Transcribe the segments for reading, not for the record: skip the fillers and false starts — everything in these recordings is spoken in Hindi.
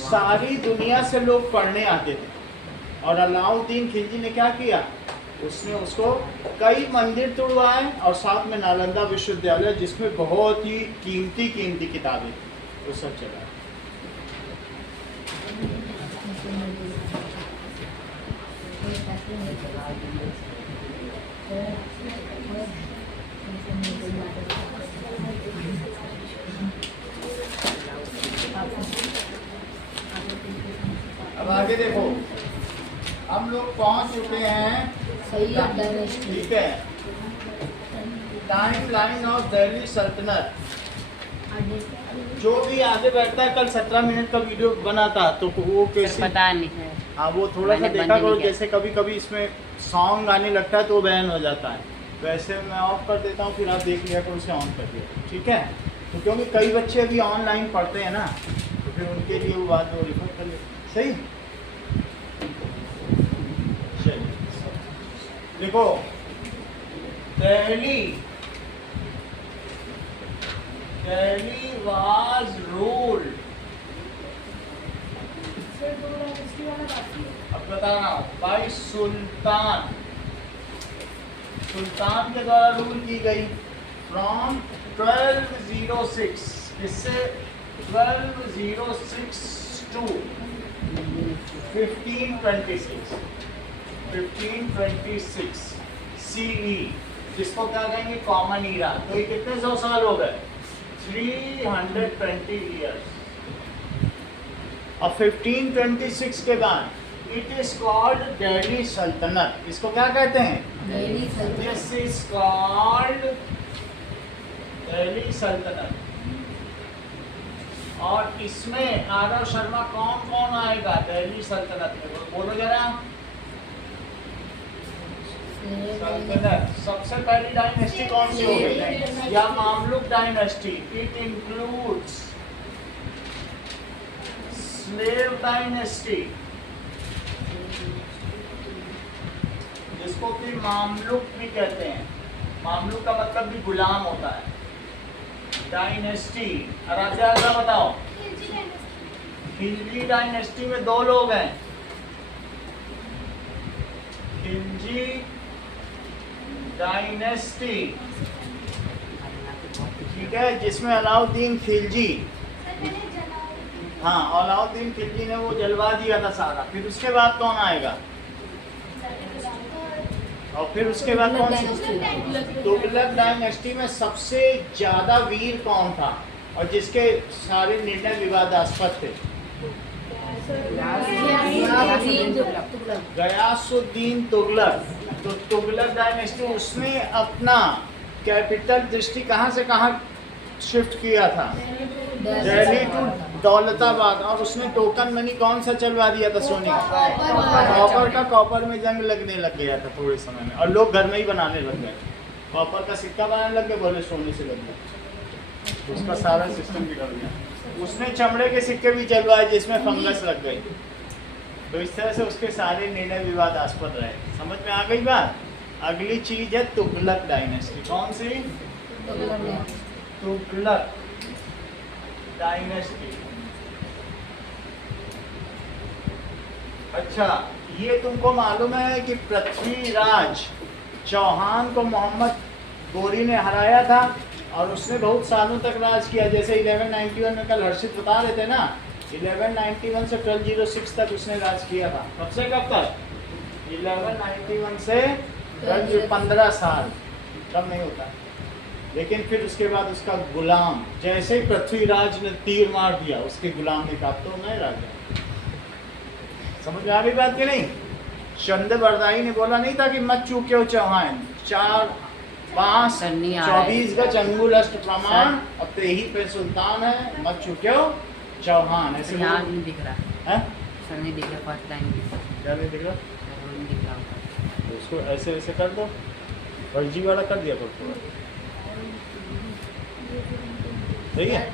सारी दुनिया से लोग पढ़ने आते थे, और अलाउद्दीन खिलजी ने क्या किया, उसने उसको कई मंदिर तुड़वाए और साथ में नालंदा विश्वविद्यालय जिसमें बहुत ही कीमती कीमती किताबें थी वो सब चला। अब आगे देखो, हम लोग पहुंच चुके हैं, ठीक है, टाइम लाइन ऑफ दिल्ली सल्तनत। जो भी आगे बैठता है, कल 17 मिनट का वीडियो बना था तो वो कैसे पता नहीं है। हाँ वो थोड़ा सा देखा करो, जैसे कभी कभी इसमें सॉन्ग आने लगता है तो बैन हो जाता है, वैसे मैं ऑफ कर देता हूँ, फिर आप देख लिया करो, उसे ऑन कर दिया, ठीक है। तो क्योंकि कई बच्चे अभी ऑनलाइन पढ़ते हैं ना, तो फिर उनके लिए वो बात वो रिफर कर ले, सही। चलिए देखो, दिल्ली वाज रूल्ड, अब बता रहा हूँ, बाई सुल्तान, सुल्तान के द्वारा रूल की गई फ्रॉम 1206, इससे 1206 टू 1526 CE, जिसको क्या कहेंगे कॉमन ईरा। तो ये कितने 100 साल हो गए, 320 ईयर्स। और 1526 के बाद इट इज कॉल्ड दिल्ली सल्तनत। इसको क्या कहते हैं, दिस इज कॉल्ड दिल्ली सल्तनत। और इसमें आरव शर्मा कौन कौन आएगा दिल्ली सल्तनत में, बोलो जरा। सल्तनत सबसे पहली डायनेस्टी कौन सी होगी, या Mamluk dynasty. It includes slave dynasty, जिसको कि मामलुक भी कहते हैं, मामलुक का मतलब भी गुलाम होता है। डायनेस्टी, आराध्या का बताओ। खिलजी डायनेस्टी में दो लोग हैं, खिलजी डायनेस्टी, ठीक है, जिसमें अलाउद्दीन खिलजी, हाँ अलाउद्दीन खिलजी ने वो जलवा दिया था सारा। फिर उसके बाद कौन आएगा, और फिर उसके बाद कौन सी, तुगलक डायनेस्टी में सबसे ज्यादा वीर कौन था और जिसके सारे निर्णय विवादास्पद थे, गयासुद्दीन तुगलक। तो तुगलक डायनेस्टी, उसने अपना कैपिटल दृष्टि कहाँ से कहाँ शिफ्ट किया था, दिल्ली टू दौलताबाद। और उसने टोकन मनी कौन सा चलवा दिया था, सोने का, कॉपर का। कॉपर में जंग लगने लग गया था थोड़े समय में, और लोग घर में ही बनाने लग गए, कॉपर का सिक्का बनाने लग गए, बोले सोने से लग गया, उसका सारा सिस्टम बिगड़ गया। उसने चमड़े के सिक्के भी चलवाए जिसमें फंगस लग गई। तो इस तरह से उसके सारे निर्णय विवादास्पद रहे। समझ में आ गई बात। अगली चीज है तुगलक डायनेस्टी। कौन सी, तुगलक डायनेस्टी। अच्छा, ये तुमको मालूम है कि पृथ्वीराज चौहान को मोहम्मद गोरी ने हराया था और उसने बहुत सालों तक राज किया। जैसे 1191 में कल हर्षित बता रहे थे ना, 1191 से 1206 तक उसने राज किया था। कब से कब तक, 1191 से 15 साल, कम नहीं होता। लेकिन फिर उसके बाद उसका गुलाम, जैसे ही पृथ्वीराज ने तीर मार दिया, उसके गुलाम ने कहा तो मैं राजा। समझ में आ गई बात कि नहीं। चंद बरदाई ने बोला नहीं था कि मत चूके हो चौहान, 4 5 24 गज अंगुल अष्ट प्रमाण, अब ते ही पे सुल्तान है, मत चूके हो चौहान। ऐसे नहीं दिख रहा है, सर नहीं दिख रहा, फर्स्ट लाइन क्या नहीं दिख रहा, नहीं दिख रहा। तो उसको ऐसे ऐसे कर दो, फर्जी वाला कर दिया कर थोड़ा, सही है,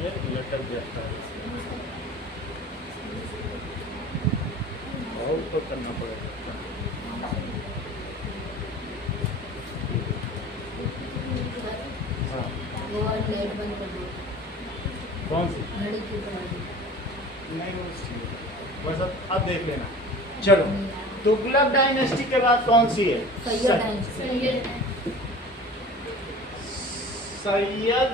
ये कर दिया और तो करना पड़ेगा। कौन सी? घड़ी की प्रणाली। नहीं वो बस अब देख लेना। चलो, तुगलक डायनेस्टी के बाद कौन सी है? Syed dynasty. Syed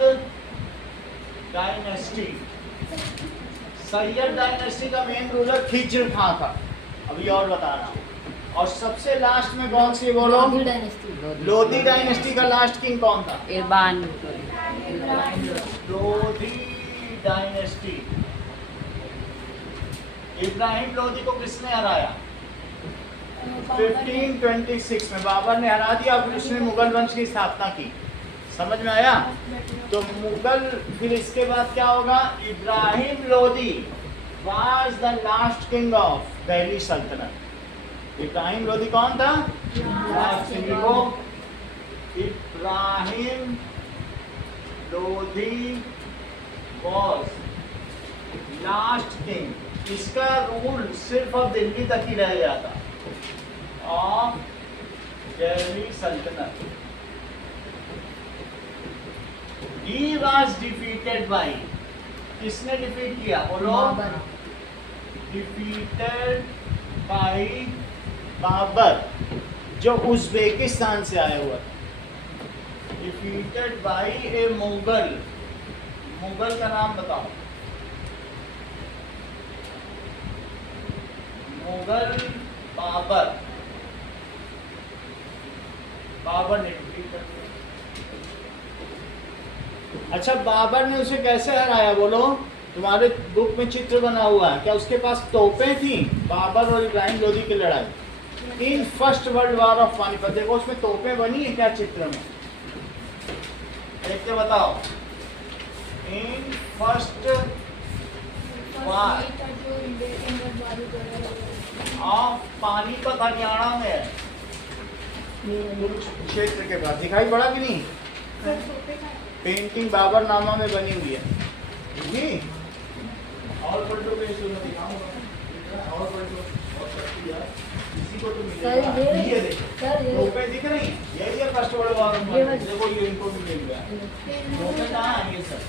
dynasty. Syed dynasty का मेन रूलर खिज्र खां था, अभी और बता रहा हूँ। और सबसे लास्ट में कौन सी बोलो? लोधी डायनेस्टी। लोधी डायनेस्टी का लास्ट किंग कौन था? इरबान लोधी डायनेस्टी। इब्राहिम लोधी को किसने हराया? 1526 में बाबर ने हरा दिया, फिर उसने मुगल वंश की स्थापना की। समझ में आया? तो मुगल, फिर इसके बाद क्या होगा? Ibrahim Lodhi was the last king of Delhi सल्तनत। इब्राहिम लोधी कौन था? Last king. को Ibrahim Lodhi was last king. इसका रूल सिर्फ अब दिल्ली तक ही रह गया था ऑफ दिल्ली सल्तनत। He was defeated by, किसने डिफीट किया? बोलो। बाबर। डिफीटेड बाय बाबर, जो उज्बेकिस्तान से आया हुआ। डिफीटेड बाय ए मुगल। मुगल का नाम बताओ। मुगल बाबर। बाबर ने डिफीट कर दिया। अच्छा, बाबर ने उसे कैसे हराया? बोलो। तुम्हारे बुक में चित्र बना हुआ है, क्या उसके पास तोपें थी? बाबर और इब्राहिम लोधी की लड़ाई in first world war of Panipat. देखो उसमें तोपें बनी है क्या चित्र में? देख के बताओ। In first war of Panipat Haryana में है, क्षेत्र के पास। दिखाई पड़ा कि नहीं? पेंटिंग बाबर नामा में बनी हुई है जी। और पलटो पे इसको मैं दिखाऊंगा। और पलटो और शक्ति यार, इसी को तो मिलेगा। ये देखो टोपे दिख रही हैं, यही है फर्स्ट वर्ल्ड वॉर में। देखो ये इनको भी मिल गया। टोपे कहाँ है ये सब?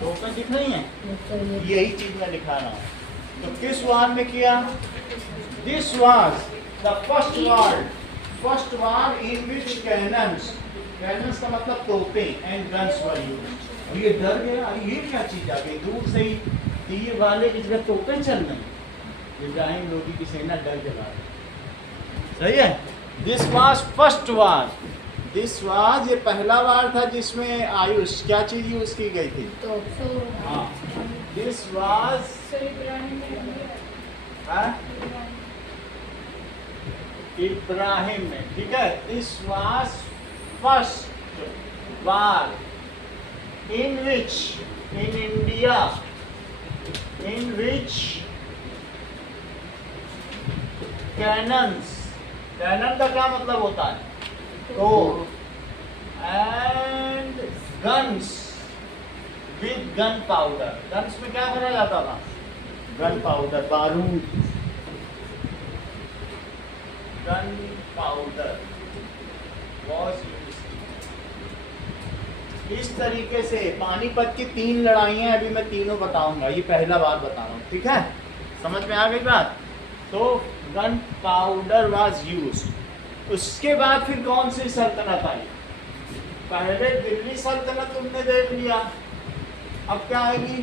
टोपे दिख रही हैं, यही चीज मैं दिखा रहा हूँ। तो किस वार में किया? This was the first war in which cannons, cannons का मतलब तोपें, एंड गन्स वर यूज्ड। और ये डर गया, ये क्या चीज आ गई? दूर से ही तीर वाले की जगह तोपें चल रही। इब्राहिम लोधी की सेना डर के भागी। सही है? This was first war. This was, ये पहला वार था जिसमें आयुष क्या चीज यूज की गई थी? हाँ, दिस वाज इब्राहिम में, ठीक है। This was first war in which in India in which cannons, cannon का क्या मतलब होता है? तो and guns with gun powder, guns में क्या करा जाता था? गन पाउडर, बारूद। Gun powder was used। इस तरीके से पानीपत की 3 लड़ाइयाँ, अभी मैं तीनों बताऊंगा, ये पहला बार बता रहा हूँ, ठीक है? समझ में आ गई बात? तो गन पाउडर वाज यूज्ड। उसके बाद फिर कौन सी सल्तनत आई? पहले दिल्ली सल्तनत तुमने देख लिया, अब क्या आएगी?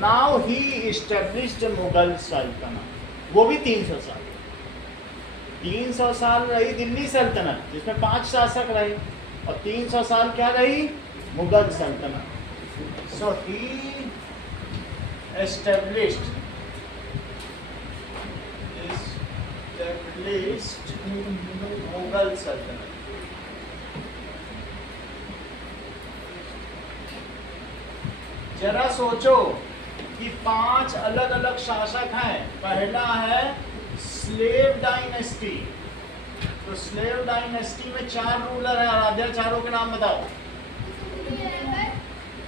नाउ ही इस्टेब्लिश्ड मुगल सल्तनत, वो भी 300 साल। 300 साल रही दिल्ली सल्तनत, जिसमें 5 शासक रहे, और 300 साल क्या रही? मुगल सल्तनत। सो ही एस्टेब्लिश्ड मुगल सल्तनत। जरा सोचो कि 5 अलग अलग शासक हैं। पहला है स्लेव डायनेस्टी, तो स्लेव डायनेस्टी में 4 रूलर है। आराध्या, चारों के नाम बताओ।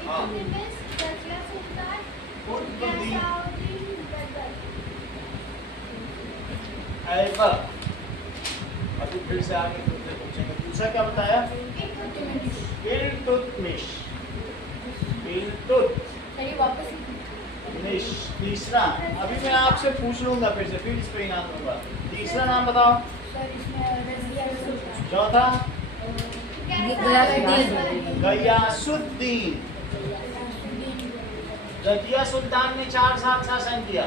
हाँ। ऐबक। अभी फिर से आगे तुमसे पूछेंगे। दूसरा क्या बताया? इल्तुतमिश। इल्तुतमिश तीसरा अभी मैं आपसे पूछ लूंगा फिर इस पे इनाम दूंगा। तीसरा नाम बताओ। चौथा गयासुद्दीन। रजिया सुल्तान ने 4 साल शासन किया।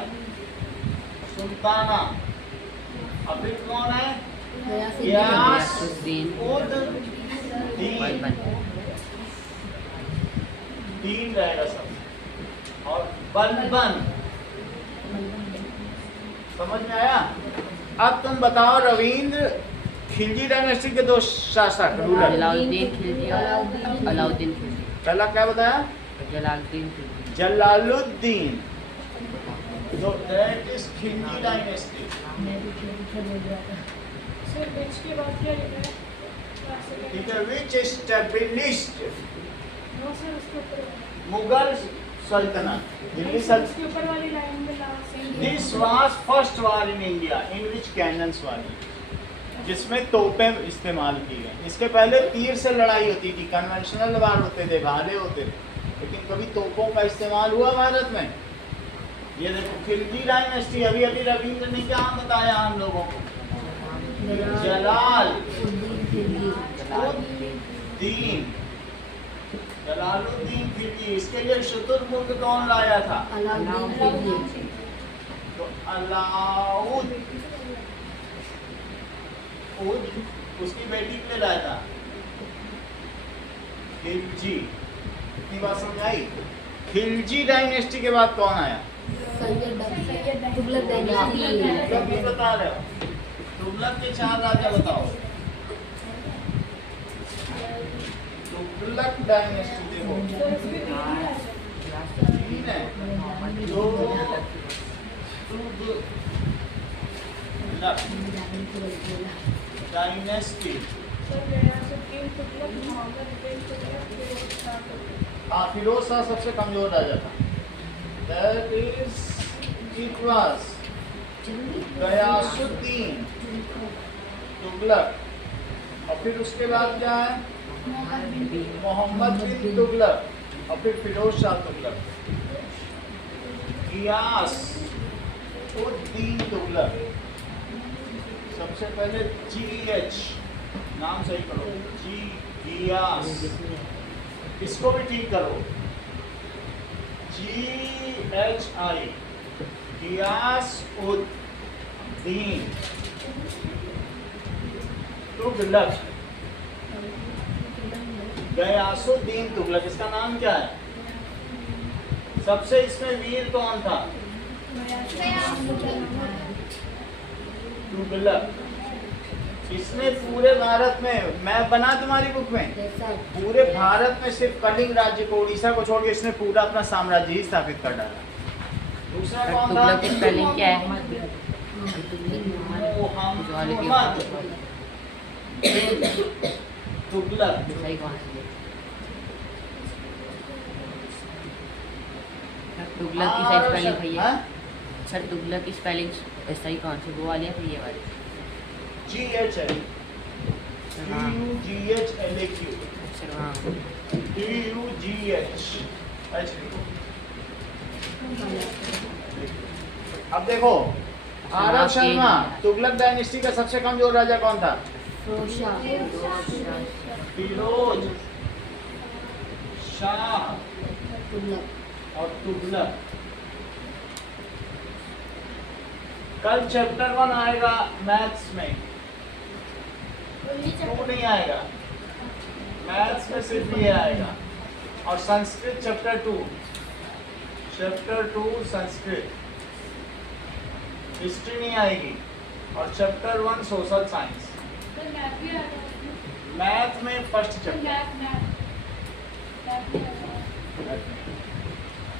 सुल्ताना। अब फिर कौन है? गयासुद्दीन दीन रहेगा सब। और बलबन। समझ में आया? अब तुम बताओ रविंद्र खिलजी डायनेस्टी के 2 शासक रूलर। जलालुद्दीन खिलजी और अलाउद्दीन खिलजी। पहला क्या बताया? Jalaluddin Khilji. Jalaluddin. So that is Khilji dynasty. Sir बीच के बाद क्या लिखा है? ठीक है, which established नो सर उसके ऊपर मुगल सल्तनत। दिल्ली उसके सल्तनत। ऊपर वाली लाइन में last This was first war in India in which cannons were used, जिसमें तोपें इस्तेमाल की गई। इसके पहले तीर से लड़ाई होती थी, कन्वेंशनल वार होते थे, भाले होते थे, लेकिन कभी तोपों का इस्तेमाल हुआ भारत में? ये देखो खिलजी डायनेस्टी। अभी अभी रविंद्र ने क्या बताया हम लोगों को? जलालुद्दीन खिलजी। इसके लिए शुतुरमुर्ग कौन लाया था? तो अलाउद उसकी बेटी के लिए लाया था खिलजी। इतनी बात समझ आई? खिलजी डायनेस्टी के बाद कौन आया? तुगलक डायनेस्टी। तुगलक भी बता रहे हो? तुगलक के 4 राजा बताओ। तुगलक डायनेस्टी देखो तीन है। दो तुगलक डायनेस्टी। सर गयासुद्दीन तुगलक, मोहम्मद बिन तुगलक, फिरोज शाह तुगलक। हाँ, फिरोज शाह सबसे कमजोर राजा था। That is it was Ghiyasuddin Tughlaq. और फिर उसके बाद क्या है? मोहम्मद बिन तुगलक और फिर फिरोज शाह तुगलक। गियास उद्दीन तुगलक। सबसे पहले GH नाम सही करो। गियास। इसको भी ठीक करो। GHI Ghiyasuddin Tughlaq. गयासुद्दीन तुगलक। इसका नाम क्या है? सबसे इसमें वीर कौन था? तुगलक। इसने पूरे भारत में, मैं बना तुम्हारी बुक में, पूरे भारत में सिर्फ कलिंग राज्य को, उड़ीसा को छोड़ के इसने पूरा अपना साम्राज्य ही स्थापित कर डाला। दूसरा कौन था? तुगलक की स्पेलिंग क्या है? मोहम्मद तुगलक। सही कौन सी है? तुगलक की सही स्पेलिंग भैया। सर तुगलक की स्पेलिंग सही कौन सी? वो वाली है फिर ये वाली? GHL TUGHLAQ सर हाँ। TUGH। अब देखो आरव शर्मा, तुगलक डायनेस्टी का सबसे कमजोर राजा कौन था? फिरोज शाह और तुगलक। कल चैप्टर 1 आएगा मैथ्स में, 2 नहीं आएगा। मैथ्स में सिर्फ ये आएगा। और संस्कृत चैप्टर 2 संस्कृत। हिस्ट्री नहीं आएगी। और चैप्टर 1 सोशल साइंस। मैथ में फर्स्ट चैप्टर।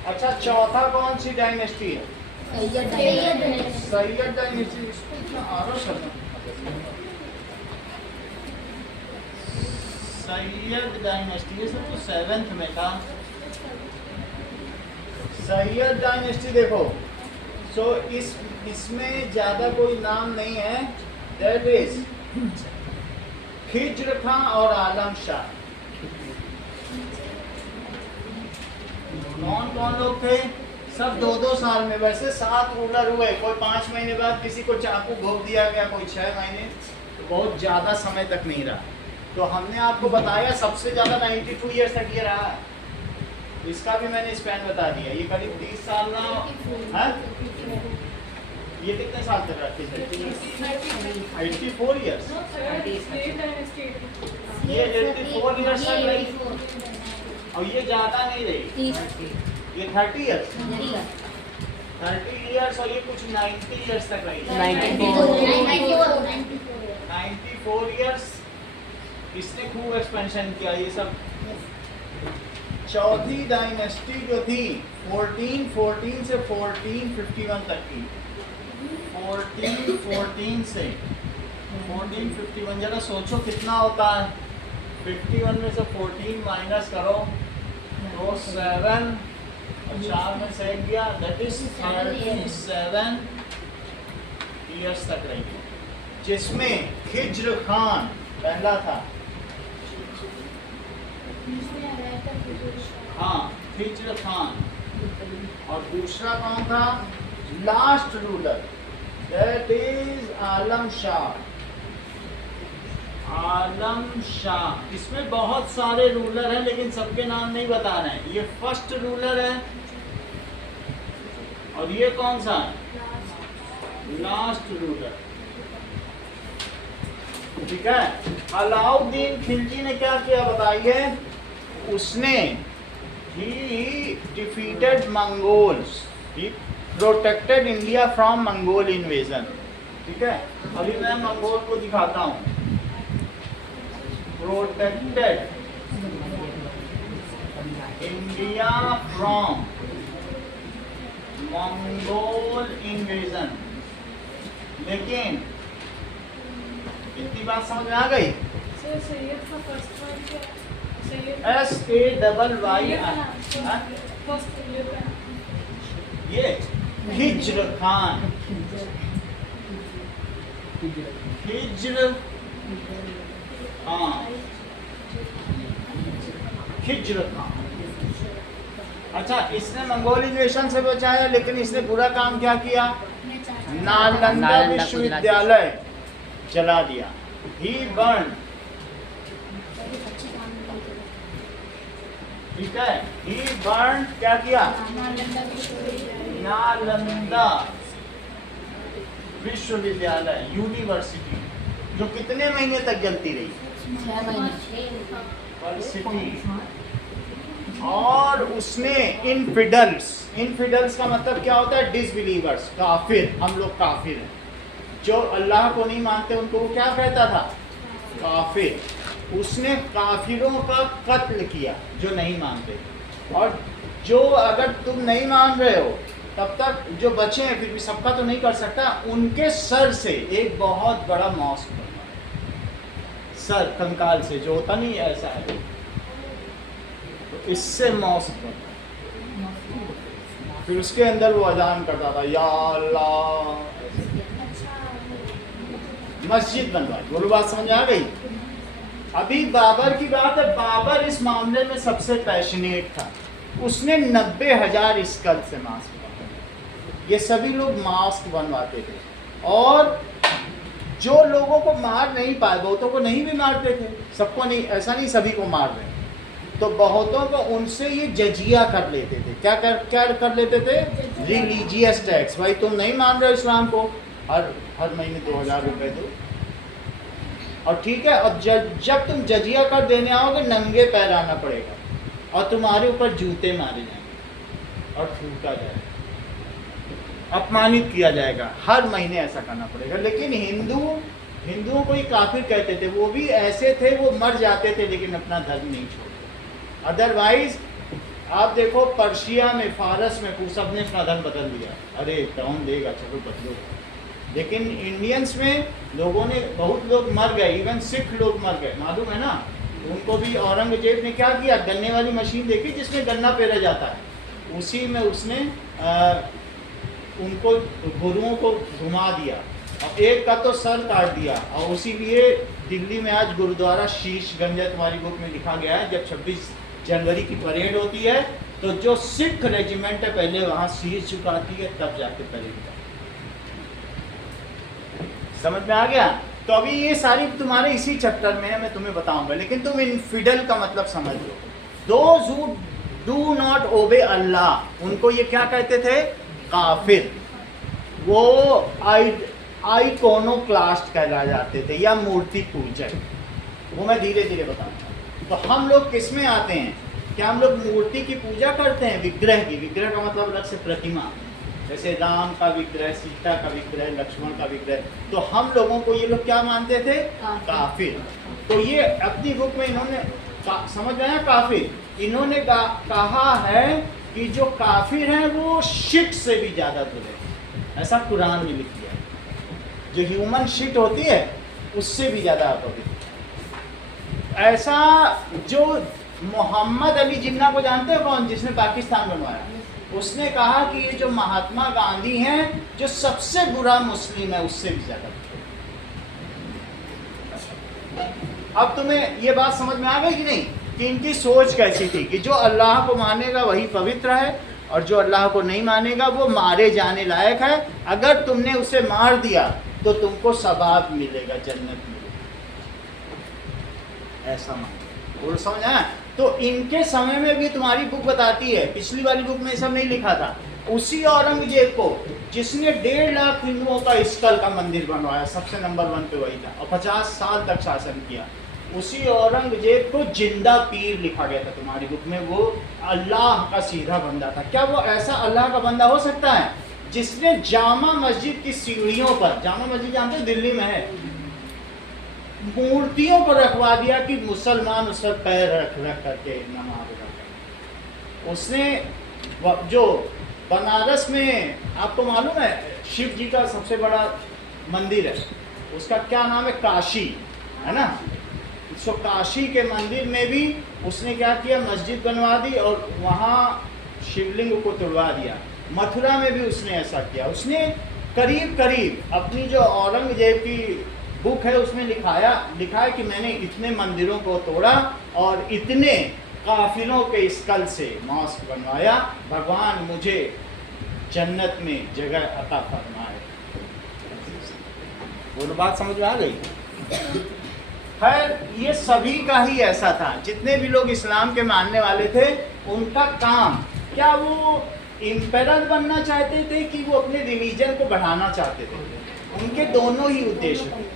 अच्छा, चौथा कौन सी डायनेस्टी है? सैयद डायनेस्टी। सैयद डायनेस्टी, ये सब तो 7th में था। सैयद डायनेस्टी देखो, सो इसमें ज्यादा कोई नाम नहीं है। दैट इज खिज्र खां और आलम शाह। कौन कौन लोग थे? सब 2-2 साल में। वैसे 7 रूलर हुए, कोई 5 महीने बाद किसी को चाकू घोंप दिया गया, कोई 6 महीने, तो बहुत ज़्यादा समय तक नहीं रहा। तो हमने आपको बताया सबसे ज़्यादा 92 ईयर्स तक ये रहा है। इसका भी मैंने स्पैन बता दिया, ये करीब 30 साल रहा है। ये कितने साल तक रखी थे? 84 ईयर्स। ये 84 ईयर्स तक रही, और ये ज़्यादा नहीं रही, ये 30 ईयर्स, 30 ईयर्स, और ये कुछ 90 ईयर्स तक रही, 94 ईयर्स। इसने खूब एक्सपेंशन किया ये सब। चौथी डायनेस्टी जो थी 1414 से 1451 तक की, 1414 से 1451, जरा सोचो कितना होता है। 51 में से 14 माइनस करो तो 7 और 4 में से गया, दैट इज 37 ईयर्स तक रही, जिसमें खिज्र खान पहला था। हाँ, खिज्र खान। और दूसरा कौन था? लास्ट रूलर, दैट इज आलम शाह। आलम शाह। इसमें बहुत सारे रूलर हैं, लेकिन सबके नाम नहीं बता रहे हैं। ये फर्स्ट रूलर है, और ये कौन सा है? Last ruler. ठीक है। अलाउद्दीन खिलजी ने क्या किया बताइए? उसने ही defeated Mongols, he protected India from Mongol invasion. ठीक है, अभी मैं मंगोल को दिखाता हूँ। Protected India from Mongol invasion. लेकिन इतनी बात समझ में आ गई? SAYY। ये खिज्र खान, खिज्र खान, खिज्र खान। अच्छा, इसने मंगोल इन्वेशन से बचाया, लेकिन इसने बुरा काम क्या किया? नालंदा विश्वविद्यालय जला दिया। ही बर्न। ठीक है, ही बर्न क्या किया? नालंदा विश्वविद्यालय, यूनिवर्सिटी, जो कितने महीने तक जलती रही? 6 महीने। और उसने इनफिडल्स का मतलब क्या होता है? डिसबिलीवर्स, काफिर। हम लोग काफिर हैं, जो अल्लाह को नहीं मानते उनको वो क्या कहता था? काफिर। उसने काफिरों का कत्ल किया जो नहीं मानते। और जो अगर तुम नहीं मान रहे हो तब तक जो बचे हैं, फिर भी सबका तो नहीं कर सकता, उनके सर से एक बहुत बड़ा मॉस्क बनवाया। सर कंकाल से जो होता नहीं ऐसा है, तो इससे मॉस्क बनवाया। फिर उसके अंदर वो अजान करता था, या अल्लाह। मस्जिद बनवाई। बोलो, बात समझ आ गई? अभी बाबर की बात है। बाबर इस मामले में सबसे पैशनेट था। उसने 90,000 स्कल से मास्क बनवाए। ये सभी लोग मास्क बनवाते थे, और जो लोगों को मार नहीं पाए, बहुतों को नहीं भी मारते थे, सबको नहीं, ऐसा नहीं सभी को मार रहे, तो बहुतों को उनसे ये जजिया कर लेते थे। क्या कर लेते थे? Religious tax. भाई तुम नहीं मान रहे हो इस्लाम को, हर महीने 2,000 रुपए दो। और ठीक है, अब जब तुम जजिया कर देने आओगे, नंगे पैर आना पड़ेगा, और तुम्हारे ऊपर जूते मारे जाएंगे, और थूका जाएगा, अपमानित किया जाएगा। हर महीने ऐसा करना पड़ेगा। लेकिन हिंदुओं को ही काफिर कहते थे। वो भी ऐसे थे, वो मर जाते थे लेकिन अपना धर्म नहीं छोड़ते। अदरवाइज आप देखो, पर्शिया में, फारस में सबने अपना धर्म बदल दिया। अरे कौन देगा, चलो बदलो। लेकिन इंडियंस में लोगों ने, बहुत लोग मर गए, इवन सिख लोग मर गए, मालूम है ना? उनको भी औरंगजेब ने क्या किया? गन्ने वाली मशीन देखी जिसमें गन्ना पेरा जाता है, उसी में उसने उनको, गुरुओं को घुमा दिया, और एक का तो सर काट दिया। और उसी लिए दिल्ली में आज गुरुद्वारा शीश गंज, तुम्हारी बुक में लिखा गया है, जब 26 जनवरी की परेड होती है तो जो सिख रेजिमेंट है पहले वहां शीश झुकाती है, तब जाके पहले समझ में आ गया। तो अभी ये सारी तुम्हारे इसी चैप्टर में है, मैं तुम्हें बताऊंगा, लेकिन तुम इनफिडल का मतलब समझ लो। Those who do not obey Allah, उनको ये क्या कहते थे? काफिर। वो आइकोनोक्लास्ट कहला जाते थे या मूर्ति पूजक। वो मैं धीरे धीरे बताऊंगा। तो हम लोग किस में आते हैं? क्या हम लोग मूर्ति की पूजा करते हैं? विग्रह की। विग्रह का मतलब अलग से प्रतिमा, जैसे राम का विग्रह, सीता का विग्रह, लक्ष्मण का विग्रह। तो हम लोगों को ये लोग क्या मानते थे? काफिर। तो ये अपनी बुक में इन्होंने समझ में आया काफिर। इन्होंने कहा है कि जो काफिर हैं वो शिट से भी ज्यादा बुरे, ऐसा कुरान में लिख दिया। जो ह्यूमन शिट होती है उससे भी ज्यादा अपवित्र। ऐसा जो मोहम्मद अली जिन्ना को जानते हो कौन? जिसने पाकिस्तान बनवाया। उसने कहा कि ये जो महात्मा गांधी हैं जो सबसे बुरा मुस्लिम है, उससे भी ज्यादा। अब तुम्हें ये बात समझ में आ गई कि नहीं कि इनकी सोच कैसी थी कि जो अल्लाह को मानेगा वही पवित्र है और जो अल्लाह को नहीं मानेगा वो मारे जाने लायक है। अगर तुमने उसे मार दिया तो तुमको सवाब मिलेगा, जन्नत मिलेगी। ऐसा मान, और समझ आया? तो इनके समय में भी तुम्हारी बुक बताती है, पिछली वाली बुक में सब नहीं लिखा था। उसी औरंगजेब को जिसने 1.5 लाख हिंदुओं का स्कल का मंदिर बनवाया, सबसे नंबर 1 पे वही था और 50 साल तक शासन किया। उसी औरंगजेब को जिंदा पीर लिखा गया था तुम्हारी बुक में। वो अल्लाह का सीधा बंदा था। क्या वो ऐसा अल्लाह का बंदा हो सकता है जिसने जामा मस्जिद की सीढ़ियों पर, जामा मस्जिद जानते हो दिल्ली में है, मूर्तियों को रखवा दिया कि मुसलमान उस पर पैर रख करके नमाज पढ़े। उसने जो बनारस में, आपको मालूम है शिव जी का सबसे बड़ा मंदिर है, उसका क्या नाम है? काशी, है ना? सो काशी के मंदिर में भी उसने क्या किया? मस्जिद बनवा दी और वहाँ शिवलिंग को तोड़वा दिया। मथुरा में भी उसने ऐसा किया। उसने करीब करीब अपनी जो औरंगजेब की बुक है उसमें लिखा है कि मैंने इतने मंदिरों को तोड़ा और इतने काफिरों के स्कल से मॉस्क बनवाया। भगवान मुझे जन्नत में जगह अता फरमाए। वो बात समझ में आ गई? खैर ये सभी का ही ऐसा था। जितने भी लोग इस्लाम के मानने वाले थे उनका काम, क्या वो इम्पेरर बनना चाहते थे कि वो अपने रिलीजन को बढ़ाना चाहते थे? उनके दोनों ही उद्देश्य थे।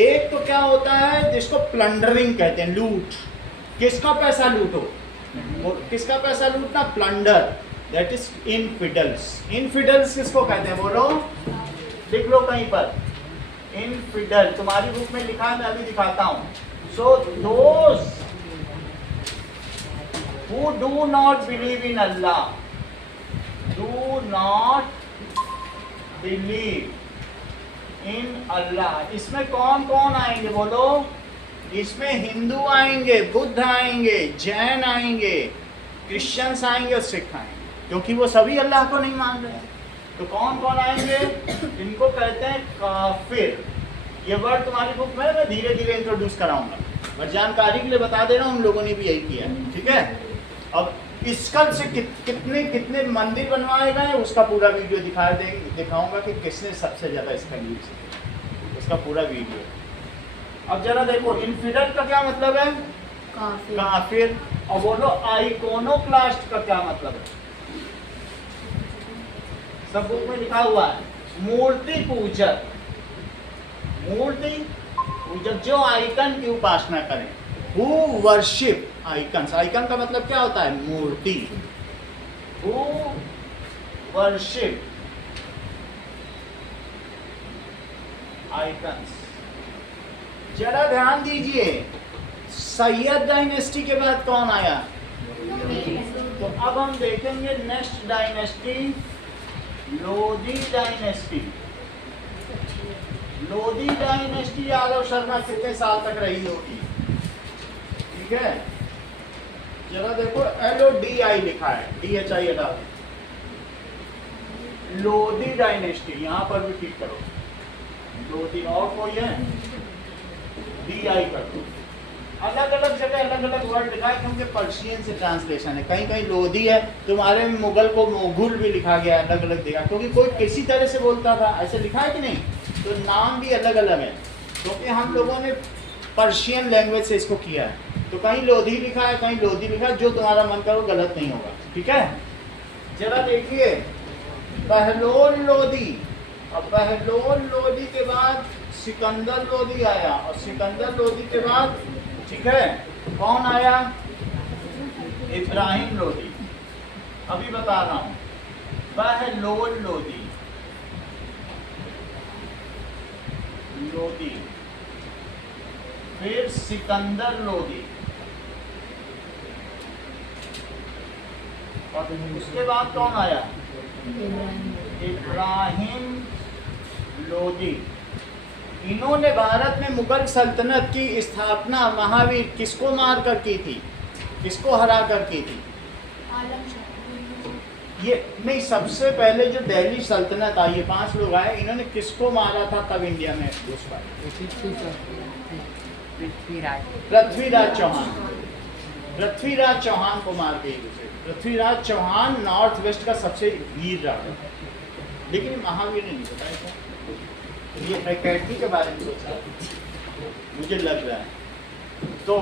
एक तो क्या होता है जिसको प्लंडरिंग कहते हैं, लूट। किसका पैसा लूटो? वो किसका पैसा लूटना? Plunder, that is infidels. Infidels किसको कहते हैं? बोलो, लिख लो कहीं पर। इनफिडल तुम्हारी बुक में लिखा है, मैं अभी दिखाता हूँ। So those who do not believe in Allah, do not believe in Allah. इसमें कौन कौन आएंगे? बोलो। इसमें हिंदू आएंगे, बुद्ध आएंगे, जैन आएंगे, क्रिश्चियंस आएंगे और सिख आएंगे, क्योंकि वो सभी अल्लाह को नहीं मान रहे हैं। तो कौन कौन आएंगे? इनको कहते हैं काफिर। ये वर्ड तुम्हारी बुक में मैं धीरे धीरे इंट्रोड्यूस कराऊंगा, बस जानकारी के लिए बता दे रहा हूँ। हम लोगों ने भी यही किया है, ठीक है? अब स्कल से कितने कितने मंदिर बनवाए गए उसका पूरा वीडियो दिखाऊंगा कि किसने सबसे ज्यादा स्कल यूज किया, उसका पूरा वीडियो। अब जरा देखो, इनफिडल का क्या मतलब है? काफिर। और बोलो आइकोनोक्लास्ट का क्या मतलब है? सब बुक में लिखा हुआ है, मूर्ति पूजक। मूर्ति पूजक जो आइकन की उपासना करें। Who worship icons. आइकन का मतलब क्या होता है? मूर्ति। Who worship icons. जरा ध्यान दीजिए, सैयद डायनेस्टी के बाद कौन आया? तो अब हम देखेंगे next dynasty, Lodhi dynasty. Lodhi dynasty Yadav Sharma कितने साल तक रही होगी? ठीक है, जरा देखो, LODI लिखा है, DHI हटा दो। लोधी डायनेस्टी यहां पर भी ठीक करो। लोधी और कोई है? DI कर दो। अलग अलग जगह अलग अलग वर्ड लिखा है क्योंकि पर्शियन से ट्रांसलेशन है। कहीं कहीं लोधी है, तुम्हारे में मुगल को मोगुल भी लिखा गया है, अलग अलग जगह, क्योंकि कोई किसी तरह से बोलता था, ऐसे लिखा है कि नहीं, तो नाम भी अलग अलग है, क्योंकि हम लोगों ने पर्शियन लैंग्वेज से इसको किया है। तो कहीं लोधी लिखा है, कहीं लोधी लिखा है, जो तुम्हारा मन करो गलत नहीं होगा, ठीक है। जरा देखिए, बहलोल लोधी, और बहलोल लोधी के बाद सिकंदर लोधी आया, और सिकंदर लोधी के बाद, ठीक है, कौन आया, इब्राहिम लोधी। अभी बता रहा हूं, बहलोल लोधी, लोधी, फिर सिकंदर लोधी, और उसके बाद कौन आया, इब्राहिम लोधी। इन्होंने भारत में मुगल सल्तनत की स्थापना महावीर किसको मार कर की थी, किसको हरा कर की थी? आलम शाह। ये नहीं, सबसे पहले जो दिल्ली सल्तनत आई, ये 5 लोग आए, इन्होंने किसको मारा था तब इंडिया में घुसपाई? पृथ्वीराज। पृथ्वीराज चौहान, पृथ्वीराज चौहान को मार के घुसे। पृथ्वीराज चौहान नॉर्थ वेस्ट का सबसे वीर राजा, लेकिन महावीर ने नहीं बताया था। ये एकेडमी के बारे में सोचा, मुझे लग रहा है। तो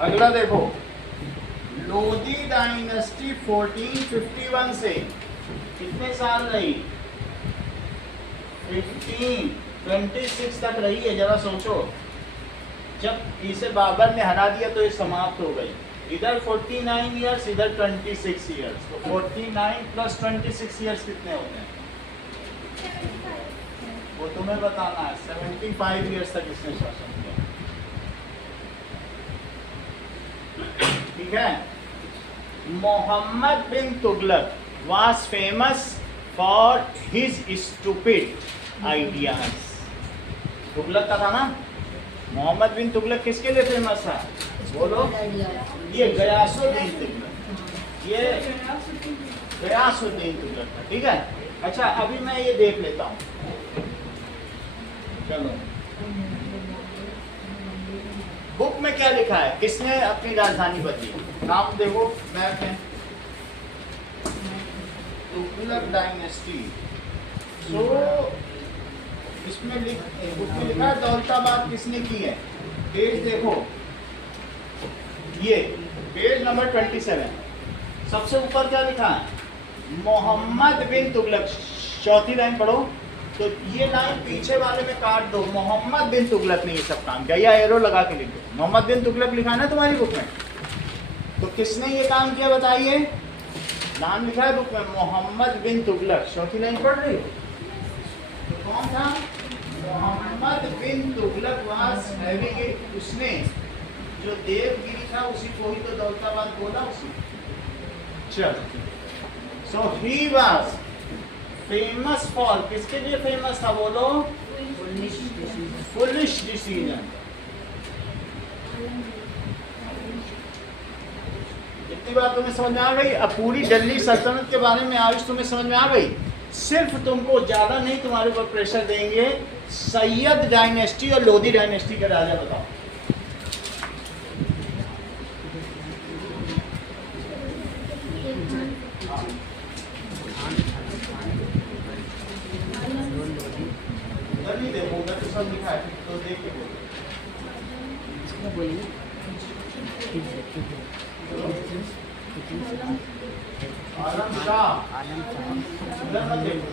अगला देखो, लोधी डायनेस्टी 1451 से कितने साल रही? 1526 तक रही है। जरा सोचो, जब इसे बाबर ने हरा दिया तो ये समाप्त हो गई। इधर 49 ईयर्स, इधर 26 ईयर्स, तो 49 प्लस 26 ईयर्स कितने होते हैं वो तुम्हें बताना है। 75 ईयर्स तक इसने शासन किया, ठीक है। मोहम्मद बिन Tughlaq was famous for his stupid ideas। Tughlaq का था ना, मोहम्मद बिन तुगलक किसके लिए फेमस था बोलो? ये गयासुद्दीन तुगलक, ये गयासुद्दीन तुगलक था, ठीक है। अच्छा, अभी मैं ये देख लेता हूँ, चलो बुक में क्या लिखा है, किसने अपनी राजधानी बदली? नाम देखो मैप में, तुगलक डायनेस्टी। सो इसमें बुक में लिखा है दौलताबाद किसने की है। पेज देखो, ये पेज नंबर 27, सबसे ऊपर क्या लिखा है? मोहम्मद बिन तुगलक। चौथी लाइन पढ़ो, तो ये लाइन पीछे वाले में काट दो। मोहम्मद बिन तुगलक ने ये सब काम किया, या एरो लगा के लिख दो। मोहम्मद बिन तुगलक लिखा है ना तुम्हारी बुक में, तो किसने ये काम किया बताइए? नाम लिखा है बुक में, मोहम्मद बिन तुगलक। चौथी लाइन पढ़ रही हो, तो कौन था? मोहम्मद बिन तुगलक वाज हैविंग इट। उसने जो देवगिरी था उसी को ही तो दौलताबाद बोला उसी। चलो, सो ही वाज फेमस फॉर, किसके लिए फेमस था बोलो? Foolish decision. इतनी बात तुम्हें समझ में आ गई? अब पूरी दिल्ली सल्तनत के बारे में आज तुम्हें समझ में आ गई। सिर्फ तुमको ज्यादा नहीं, तुम्हारे ऊपर प्रेशर देंगे। सैयद डायनेस्टी और लोधी डायनेस्टी के राजा बताओ। नहीं देखो, उधर तो सब लिखा है, तो देख के बोलो। बोलिए। आलम शाह, आलम शाह। इधर मत देखो,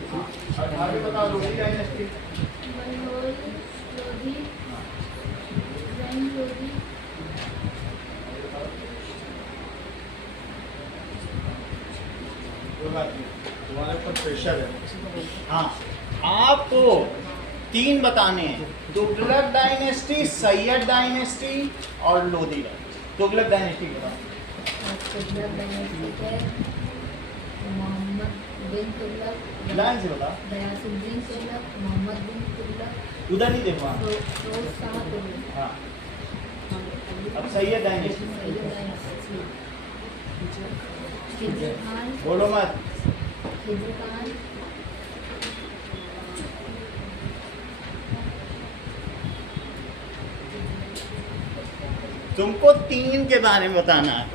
और आगे बताओ लोधी डायनेस्टी। बंगोल लोधी, जैन लोधी, कोई बात नहीं, तुम्हारे ऊपर प्रेशर है। हाँ, आपको 3 बताने हैं, तुगलक डायनेस्टी, सैयद डायनेस्टी और लोधी डायनेस्टी। तुगलक डायनेस्टी बताओ। तुगलक डायनेस्टी है मोहम्मद बिन तुगलक, लाइन से बताओ, गयासुद्दीन तुगलक, मोहम्मद बिन तुगलक, उधर नहीं देखो। फिरोज शाह तुगलक। हाँ, अब सैयद डायनेस्टी सैयद डायनेस्टी, खिज्र खान, बोलो मत। खिज्र खान, तुमको 3 के बारे में बताना है।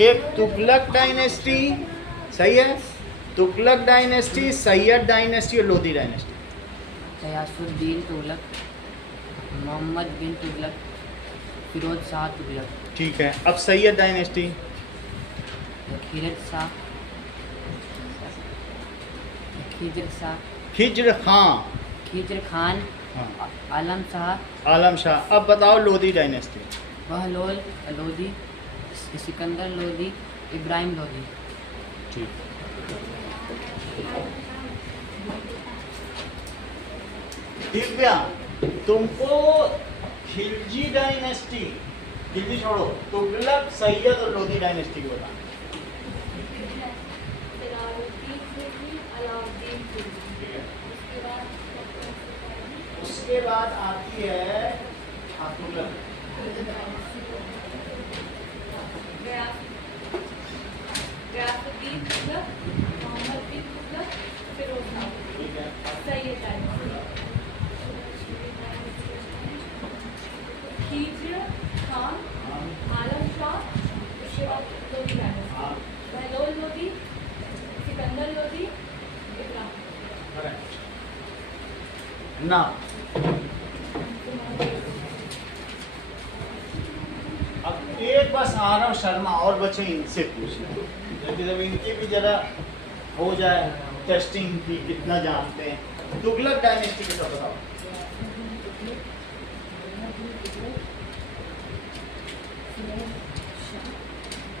एक तुगलक डायनेस्टी, सही है, तुगलक डायनेस्टी, सैयद डायनेस्टी और लोधी डायनेस्टी। गयासुद्दीन तुगलक, मोहम्मद बिन तुगलक, फिरोज शाह तुगलक, ठीक है। अब सैयद डायनेस्टी, खिजर शाह, खिजर शाह, खिज्र खां, खिजर खान, हाँ, आलम शाह, आलम शाह। अब बताओ लोधी डायनेस्टी। बहलोल लोधी, सिकंदर लोधी, इब्राहिम लोधी। ठीक। दिव्या, तुमको खिलजी डायनेस्टी, खिलजी छोड़ो, तुगलक, सैयद और लोधी डायनेस्टी को बताना। जलालुद्दीन खिलजी, अलाउद्दीन खिलजी। ठीक है। उसके बाद उसके बाद आती है तुगलक। गयासुद्दीन तुगलक, मोहम्मद बिन तुगलक, फिरोज शाह, ठीक है। सैयद डायनेस्टी, खिज्र खान, हाँ, आलम शाह, उसके बाद लोधी डायनेस्टी, हाँ, बहलोल लोधी, सिकंदर लोधी, इब्राहिम। correct. Now, अब एक बस आरव शर्मा और बचे इनसे पूछना, जब इनकी भी जरा हो जाए टेस्टिंग की कितना जानते हैं। तुगलक डायनेस्टी के सब बताओ।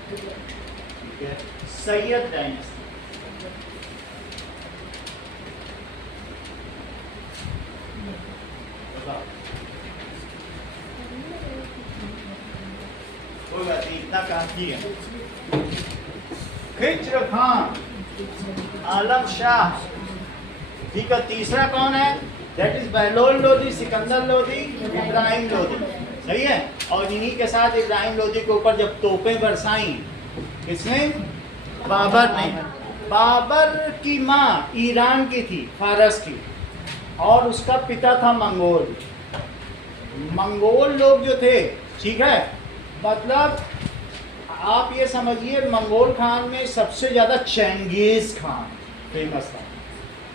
ठीक है। सैयद डायनेस्टी, बताओ। कोई बात नहीं, इतना काफी है। खिज्र खान, आलम शाह, ठीक है। तीसरा कौन है? दैट इज बहलोल लोधी, सिकंदर लोधी, इब्राहिम लोधी, सही है। और इन्हीं के साथ इब्राहिम लोधी के ऊपर जब तोपें बरसाई किसने? बाबर ने। बाबर की माँ ईरान की थी, फारस की, और उसका पिता था मंगोल। मंगोल लोग जो थे, ठीक है, मतलब आप ये समझिए मंगोल खान में सबसे ज़्यादा चेंगेज खान फेमस था।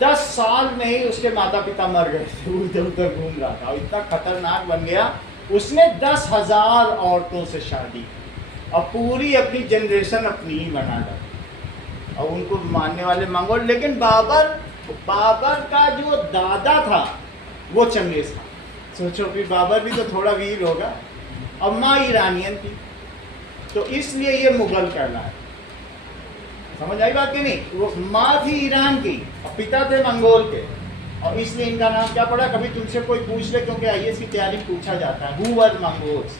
10 साल में ही उसके माता पिता मर गए थे, वो इधर उधर घूम रहा था, और इतना खतरनाक बन गया। उसने 10,000 औरतों से शादी की और पूरी अपनी जनरेशन अपनी ही बना डाली, और उनको मानने वाले मंगोल। लेकिन बाबर का जो दादा था वो चंगेज खान। सोचो कि बाबर भी तो थोड़ा वीर होगा, और माँ ईरानियन थी, तो इसलिए ये मुगल कहलाए। समझ आई बात कि नहीं? वो माँ थी ईरान की और पिता थे मंगोल के, और इसलिए इनका नाम क्या पड़ा? कभी तुमसे कोई पूछ ले, क्योंकि आईएएस की तैयारी पूछा जाता है, who were Mongols?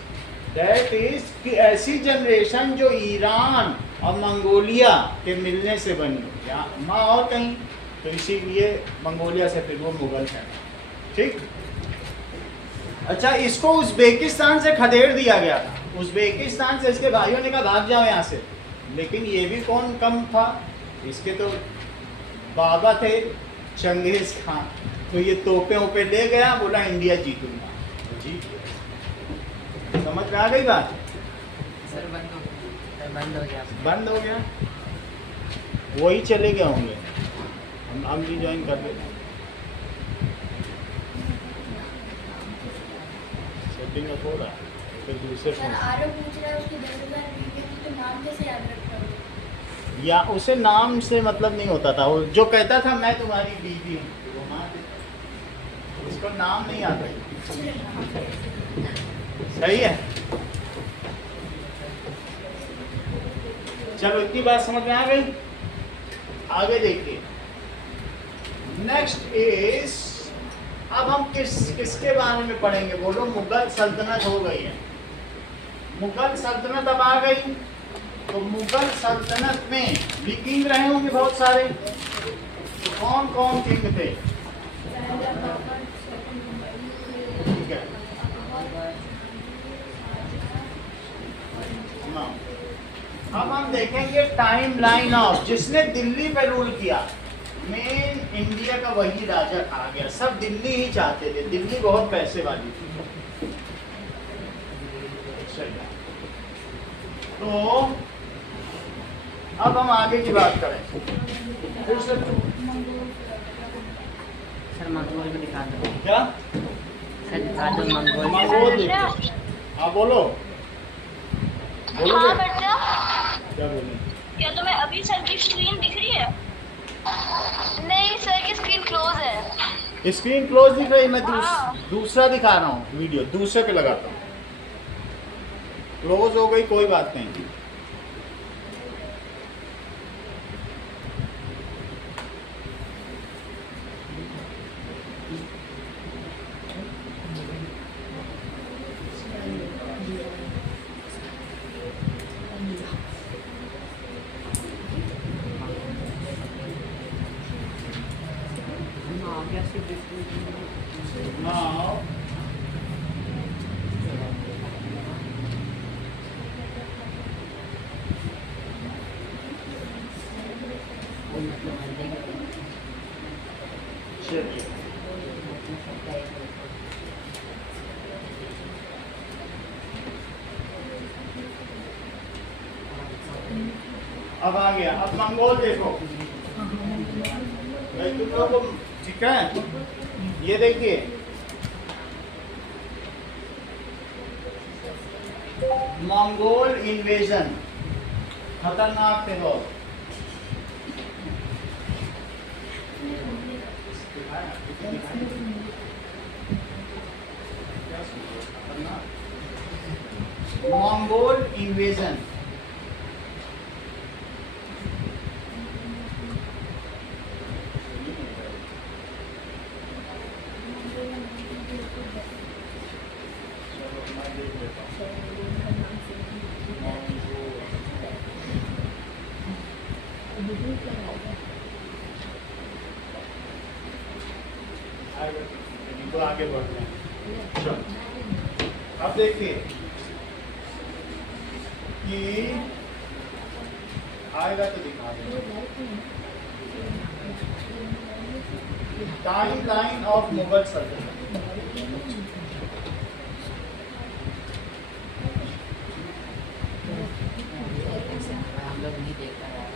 That is कि ऐसी जनरेशन जो ईरान और मंगोलिया के मिलने से बनी, या माँ और कहीं, तो इसीलिए मंगोलिया से फिर वो मुगल कहलाए। ठीक। अच्छा, इसको उज़्बेकिस्तान से खदेड़ दिया गया था। उज़्बेकिस्तान से इसके भाइयों ने कहा भाग जाओ यहाँ से, लेकिन ये भी कौन कम था, इसके तो बाबा थे चंगेज खान, तो ये तोपे ओपे ले गया, बोला इंडिया जीतूंगा, तो जीत गया। समझ में आ गई बात? सर बंद हो गया, सर बंद हो गया। बंद हो गया, वही चले गए होंगे, हम भी ज्वाइन कर लेते हैं। सेटिंग अप हो रहा है, फिर दूसरे सर फोन आरव पूछ रहा है उसकी 10,000 बीवी थी, तो नाम कैसे याद रखा? या उसे नाम से मतलब नहीं होता था, वो जो कहता था मैं तुम्हारी बीवी हूँ, वो मान लेता। उसको नाम नहीं आता। सही है। चलो इतनी बात समझ में आ गई। आगे देखिए, नेक्स्ट इज, अब हम किसके बारे में पढ़ेंगे? बोलो। मुगल सल्तनत हो गई है। मुगल सल्तनत अब आ गई, तो मुगल सल्तनत में भी किंग रहे होंगे बहुत सारे। तो कौन कौन किंग थे? ठीक है, सुनाओ। अब हम देखेंगे टाइम लाइन ऑफ जिसने दिल्ली पे रूल किया। मेन इंडिया का वही राजा कहा गया, सब दिल्ली ही चाहते थे, दिल्ली बहुत पैसे वाली थी। तो अब हम आगे की बात करें। फिर से सर मंगोल में दिखा दो, क्या सर दिखा दो मंगोल। मंगोल देखो। हाँ बोलो, बोलोगे हाँ बच्चा, क्या बोले? क्या तुम्हें अभी सर की स्क्रीन दिख रही है? नहीं, सर की स्क्रीन क्लोज है। स्क्रीन क्लोज दिख रही, मैं हाँ। दूसरा दिखा रहा हूँ वीडियो, दूसरे पे लगाता हूँ। क्लोज हो गई, कोई बात नहीं। Now चलिए, अब आ गया। अब मंगोल देखो भाई, तुम लोग को ठीक है। ये देखिए, मंगोल इन्वेजन, खतरनाक थे बहुत। मंगोल इन्वेजन, आगे बढ़ते हैं। चलो, अब देखिए कि आएगा तो दिखा दें। टाइम लाइन ऑफ मुगल सल्तनत। हम लोग नहीं देख रहे हैं।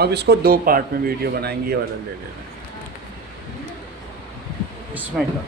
अब इसको 2 पार्ट में वीडियो बनाएंगे, ये वाला ले लेना इसमें का।